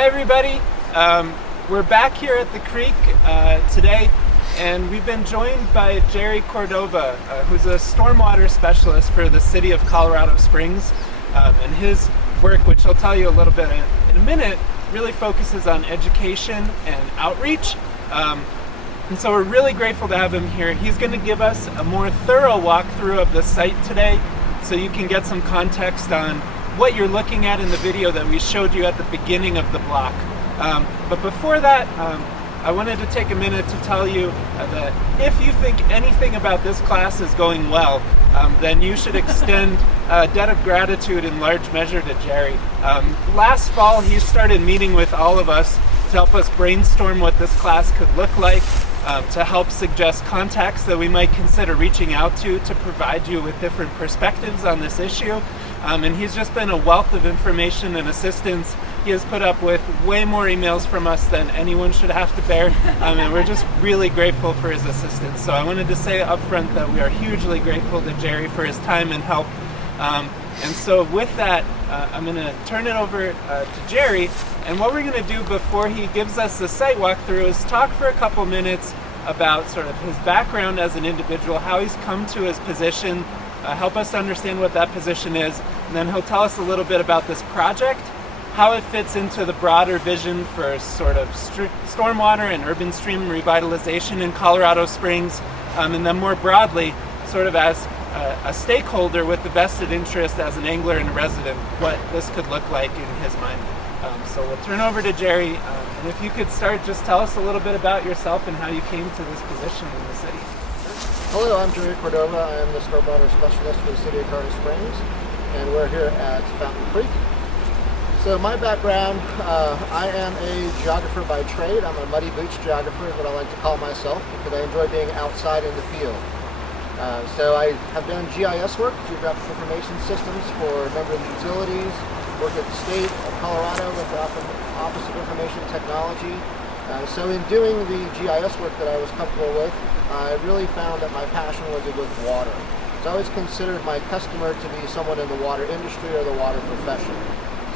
Hi everybody, we're back here at the creek today, and we've been joined by Jerry Cordova, who's a stormwater specialist for the city of Colorado Springs, and his work, which I'll tell you a little bit in a minute, really focuses on education and outreach. And so we're really grateful to have him here. He's going to give us a more thorough walkthrough of the site today, so you can get some context on what you're looking at in the video that we showed you at the beginning of the block. But before that, I wanted to take a minute to tell you that if you think anything about this class is going well, then you should extend a debt of gratitude in large measure to Jerry. Last fall, he started meeting with all of us to help us brainstorm what this class could look like, to help suggest contacts that we might consider reaching out to provide you with different perspectives on this issue. And he's just been a wealth of information and assistance. He has put up with way more emails from us than anyone should have to bear, and we're just really grateful for his assistance. So I wanted to say up front that we are hugely grateful to Jerry for his time and help. And so with that, I'm going to turn it over to Jerry, and what we're going to do before he gives us the site walkthrough is talk for a couple minutes about sort of his background as an individual, how he's come to his position, help us understand what that position is, and then he'll tell us a little bit about this project, how it fits into the broader vision for sort of stormwater and urban stream revitalization in Colorado Springs, and then more broadly, sort of as a stakeholder with the vested interest as an angler and a resident, what this could look like in his mind. So we'll turn over to Jerry, and if you could start, just tell us a little bit about yourself and how you came to this position in the city. Hello, I'm Jerry Cordova. I am the Stormwater Specialist for the City of Colorado Springs, and we're here at Fountain Creek. So my background, I am a geographer by trade. I'm a muddy boots geographer is what I like to call myself, because I enjoy being outside in the field. So I have done GIS work, Geographic Information Systems, for a number of utilities, worked at the state of Colorado with the Office of Information Technology. So in doing the GIS work that I was comfortable with, I really found that my passion was with water. So I always considered my customer to be someone in the water industry or the water profession.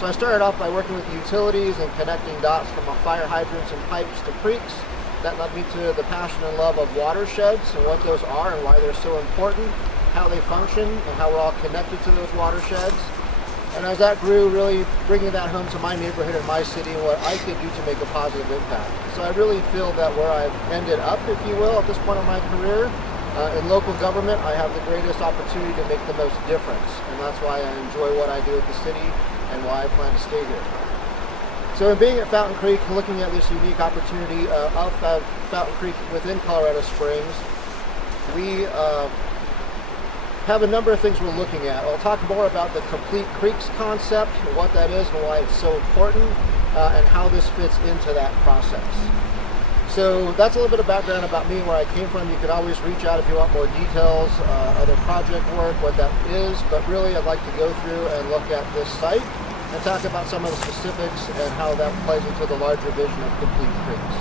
So I started off by working with utilities and connecting dots from fire hydrants and pipes to creeks. That led me to the passion and love of watersheds and what those are and why they're so important, how they function, and how we're all connected to those watersheds. And as that grew, really bringing that home to my neighborhood and my city and what I could do to make a positive impact. So I really feel that where I've ended up, if you will, at this point in my career, in local government, I have the greatest opportunity to make the most difference. And that's why I enjoy what I do at the city and why I plan to stay here. So in being at Fountain Creek, looking at this unique opportunity of Fountain Creek within Colorado Springs, we have a number of things we're looking at. I'll talk more about the complete creeks concept, and what that is and why it's so important, and how this fits into that process. So that's a little bit of background about me, where I came from. You could always reach out if you want more details, other project work, what that is, but really I'd like to go through and look at this site and talk about some of the specifics and how that plays into the larger vision of complete creeks.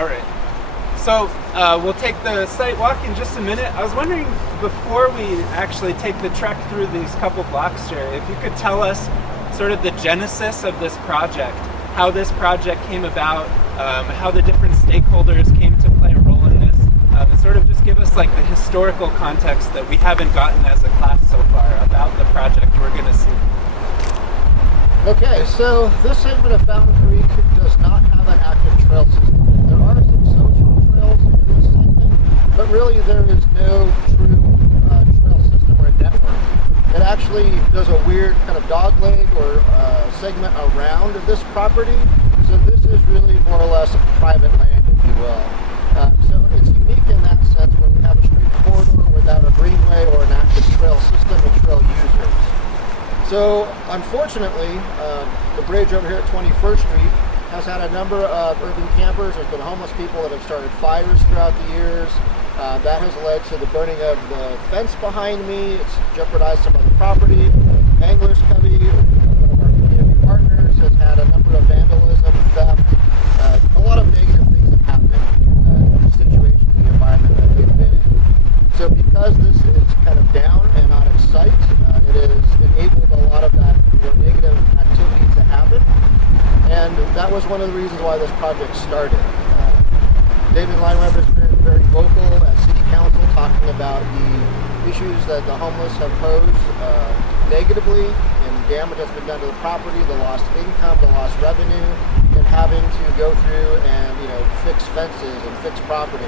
All right. So we'll take the site walk in just a minute. I was wondering, before we actually take the trek through these couple blocks, Jerry, if you could tell us sort of the genesis of this project, how this project came about, how the different stakeholders came to play a role in this, and sort of just give us like the historical context that we haven't gotten as a class so far about the project we're going to see. Okay, so this segment of Fountain Creek does not have an active trail system. There are some social trails in this segment, but really there is no true trail system or network. It actually does a weird kind of dogleg or segment around this property, so this is really more or less private land, if you will. So it's unique in that sense, where we have a straight corridor without a greenway or an active trail system and trail users. So unfortunately, the bridge over here at 21st Street has had a number of urban campers. There's been homeless people that have started fires throughout the years. That has led to the burning of the fence behind me. It's jeopardized some of the property. Anglers Covey, one of our community partners, has had a number of vandalism, theft, a lot of negative things have happened in the situation, the environment that they've been in. So because this is kind of down and out of sight, it has enabled a lot of that negative activity to happen. And that was one of the reasons why this project started. David Lineweber has been very vocal at City Council talking about the issues that the homeless have posed negatively, and damage that's been done to the property, the lost income, the lost revenue, and having to go through and fix fences and fix property.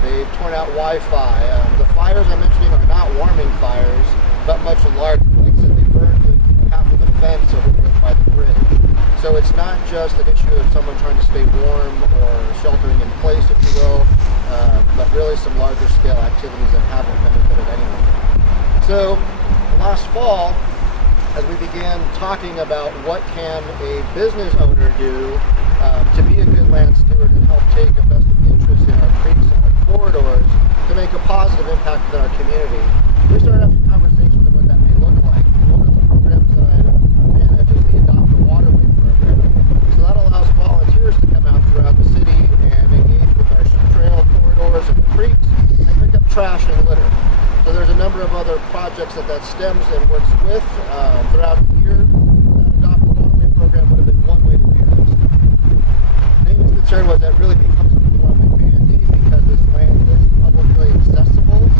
They've torn out Wi-Fi. The fires I'm mentioning are not warming fires, but much larger. Like I said, they burned half of the fence over by the bridge. So it's not just an issue of someone trying to stay warm or sheltering in place, if you will, but really some larger scale activities that haven't benefited anyone. So last fall, as we began talking about what can a business owner do to be a good land steward and help take a vested interest in our creeks and our corridors to make a positive impact in our community, we started having conversations of what that may look like. One of the programs that I manage is the Adopt a Waterway program. So that allows volunteers to come out throughout the city and engage with our trail corridors and the creeks and pick up trash and litter. So there's a number of other projects that stems and works with throughout the year. That Adopt a Waterway program would have been one way to do this. David's concern was that really becomes more of a band-aid because this land is publicly accessible,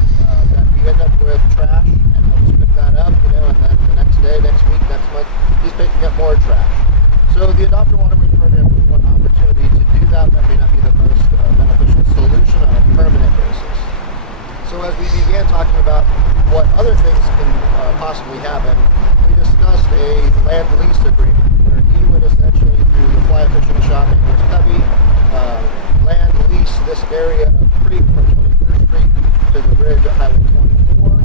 that we end up with trash and he'll just pick that up, and then the next day, next week, next month, he's picking up more trash. So the Adopt a Waterway program is one opportunity to do that. That may not be the most beneficial solution on a permanent basis. So as we began talking about what other things can possibly happen, we discussed a land lease agreement where he would essentially, through the fly fishing shop in West Cubby, land lease this area of creek from 21st Street to the bridge at Highway 24,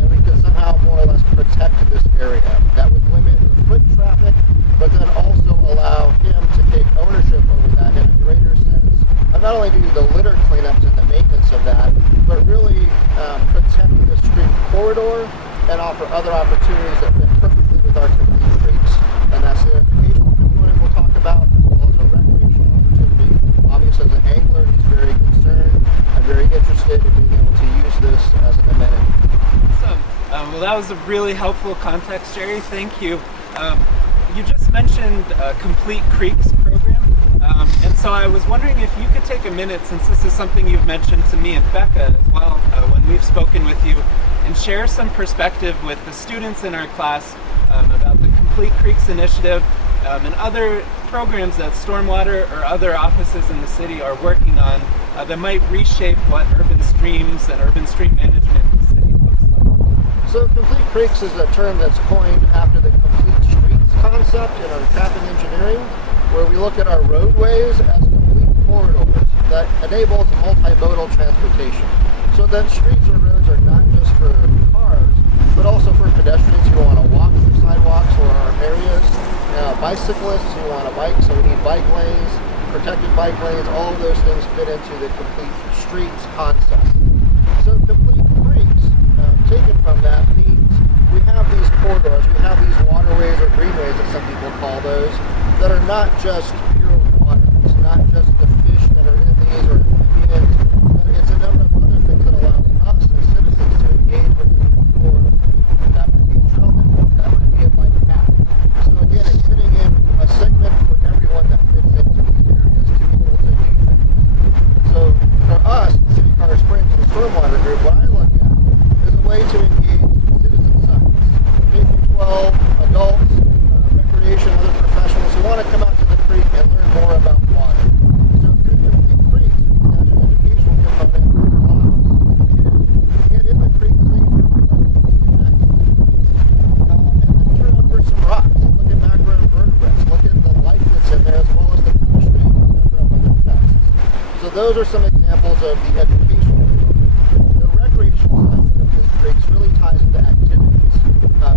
and we could somehow more or less protect this area. That would limit the foot traffic, but then also allow him to take ownership over that in a greater sense of not only do the litter cleanups and the maintenance of that, but really protect the stream corridor and offer other opportunities that fit perfectly with our complete creeks. And that's the educational component we'll talk about, as well as a recreational opportunity. Obviously, as an angler, he's very concerned and very interested in being able to use this as an amenity. Awesome. Well, that was a really helpful context, Jerry. Thank you. You just mentioned a Complete Creeks program. And so I was wondering if you could take a minute, since this is something you've mentioned to me and Becca as well when we've spoken with you, and share some perspective with the students in our class about the Complete Creeks initiative and other programs that Stormwater or other offices in the city are working on that might reshape what urban streams and urban stream management in the city looks like. So Complete Creeks is a term that's coined after the complete streets concept in our traffic engineering, where we look at our roadways as complete corridors that enables multimodal transportation. So that streets or roads are not just for cars, but also for pedestrians who want to walk through sidewalks or our areas, bicyclists who want to bike, so we need bike lanes, protected bike lanes, all of those things fit into the complete streets concept. So Complete Creeks, taken from that, means we have these corridors, we have these waterways or greenways as some people call those, that are not just pure water. It's not just the fish that are in these or amphibians, but it's a number of other things that allow us as citizens to engage with the creek corridor. That might be a trail network, that might be a bike path. So again, it's fitting in a segment for everyone that fits into these areas to be able to do things. So for us, City of Colorado Springs and the Stormwater Group, what I look at is a way to engage citizen science, K-12, adults, recreation, other professionals who want to come out to the creek and learn more about water. So through Complete Creeks, we can have an educational component that allows us to get in the creek safely, like access points, and then turn over some rocks, look at macroinvertebrates, look at the life that's in there, as well as the chemistry and a number of other tests. So those are some examples of the educational component. The recreational side of Complete Creeks really ties into activities.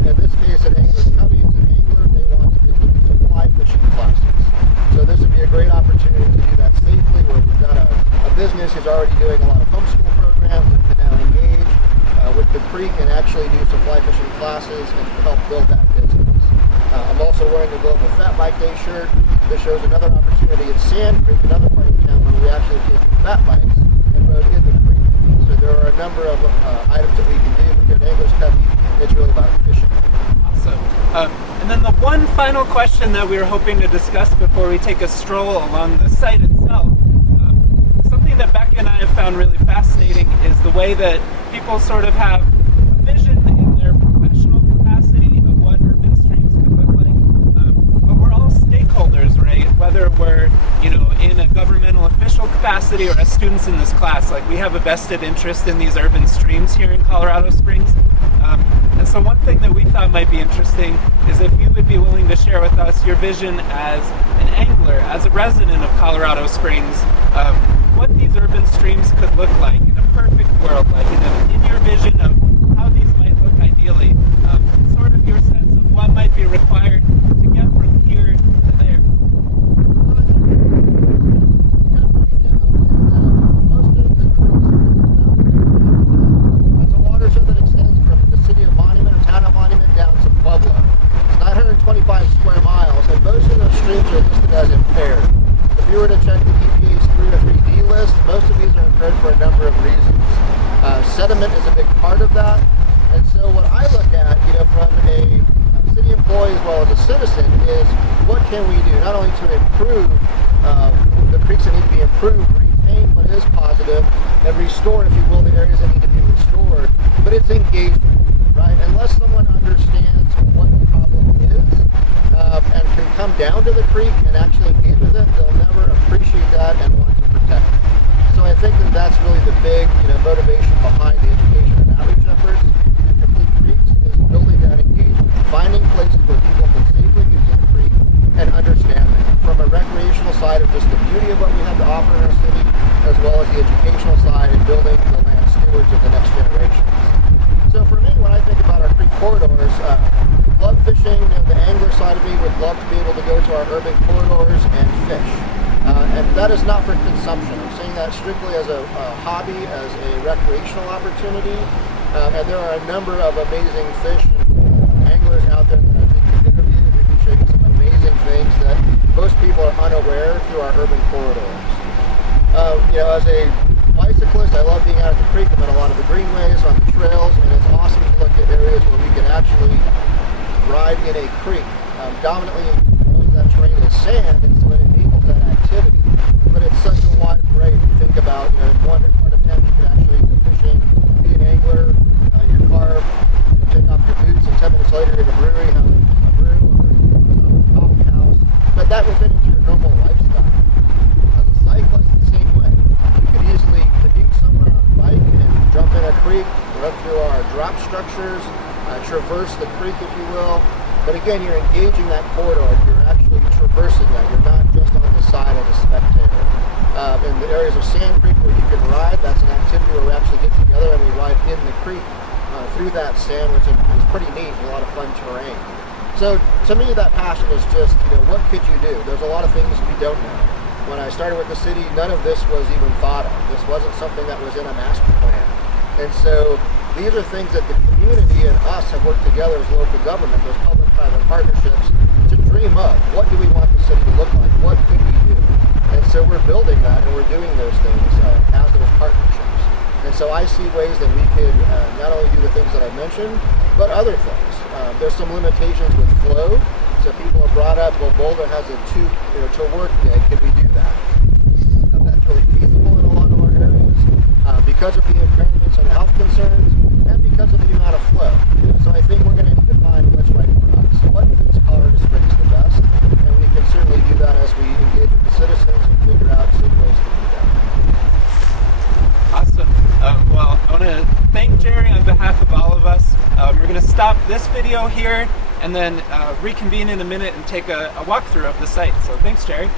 In this case, at Angler's Cubby, as an angler, they want to be able to do some fly fishing classes. So this would be a great opportunity to do that safely, where we've got a business who's already doing a lot of homeschool programs and can now engage with the creek and actually do some fly fishing classes and help build that business. I'm also wearing the Global Fat Bike Day shirt. This shows another opportunity at Sand Creek, another part of town, where we actually take fat bikes and rode in the creek. So there are a number of items that we can do. But here at Angler's Cubby, it's really about fishing. Awesome. Awesome. And then the one final question that we were hoping to discuss before we take a stroll along the site itself, something that Becca and I have found really fascinating is the way that people sort of have a vision in their professional capacity of what urban streams could look like. But we're all stakeholders, right? Whether we're, in a governmental official capacity or as students in this class, like we have a vested interest in these urban streams here in Colorado Springs. And so one thing that we thought might be interesting is if you would be willing to share with us your vision as an angler, as a resident of Colorado Springs, what these urban streams could look like in a perfect world, like in your vision of how these might look ideally, sort of your sense of what might be required to get from here to there. Most of the creeks that's a watershed that extends from the city of Monument or town of Monument down to Pueblo. It's 925 square miles, and most of those streams are listed as impaired. If you were to check the EPA's 3 or 3D list, most of these are impaired for a number of reasons. Sediment is a big part of that, and so what I look at, from a city employee as well as a citizen, is what can we do not only to improve the creeks that need to be improved, retain what is positive, and restore, if you will, the areas that need to be restored, but it's engagement, right? Unless someone understands what the problem is and can come down to the creek and actually engage with it, they'll never appreciate that and want to protect it. So I think that that's really the big motivation behind the education and outreach efforts in Complete Creeks is building that engagement, finding places where people can safely get to the creek and understand that. From a recreational side of just the beauty of what we have to offer in our city, as well as the educational side and building the land stewards of the next generations. So for me, when I think about our creek corridors, love fishing. The angler side of me would love to be able to go to our urban corridors and fish. And that is not for consumption. I'm saying that strictly as a hobby, as a recreational opportunity. And there are a number of amazing fish and anglers out there that I think could interview. We can show you some amazing things that most people are unaware through our urban corridors. As a bicyclist, I love being out at the creek. I'm at a lot of the greenways, on the trails, and it's awesome to look at areas where we can actually ride in a creek. Dominantly, most of that terrain is sand, and so it enables that activity. But it's such a wide array. If you think about, in one part of town, you could actually go fishing, be an angler, in your car, take off your boots, and 10 minutes later you're at a brewery, have a brew, or a coffee house. But that will fit into your normal lifestyle. As a cyclist, the same way. You could easily commute somewhere on a bike and jump in a creek, run through our drop structures, traverse the creek, if you will. But again, you're engaging that corridor. You're actually traversing that. You're not just on the side as a spectator. In the areas of Sand Creek where you can ride, that's an activity where we actually get together and we ride in the creek through that sand, which is pretty neat and a lot of fun terrain. So to me, that passion is just, what could you do? There's a lot of things we don't know. When I started with the city, none of this was even thought of. This wasn't something that was in a master plan. And so these are things that the community and us have worked together as local government, those public-private partnerships, to dream of. What do we want the city to look like? What could we do? And so we're building that and we're doing those things as those partnerships. And so I see ways that we could not only do the things that I mentioned, but other things. There's some limitations with flow. So people have brought up, well, Boulder has a to work day. Can we do that? That's really feasible in a lot of our areas because of the impairments and health concerns and because of the amount of flow. So I think we're going to need to find what's right for us, what fits Colorado Springs the best, and we can certainly do that as we engage with the citizens and figure out safe ways to do that. Awesome. Well, I want to thank Jerry on behalf of all of us. We're going to stop this video here and then reconvene in a minute and take a walkthrough of the site. So thanks, Jerry.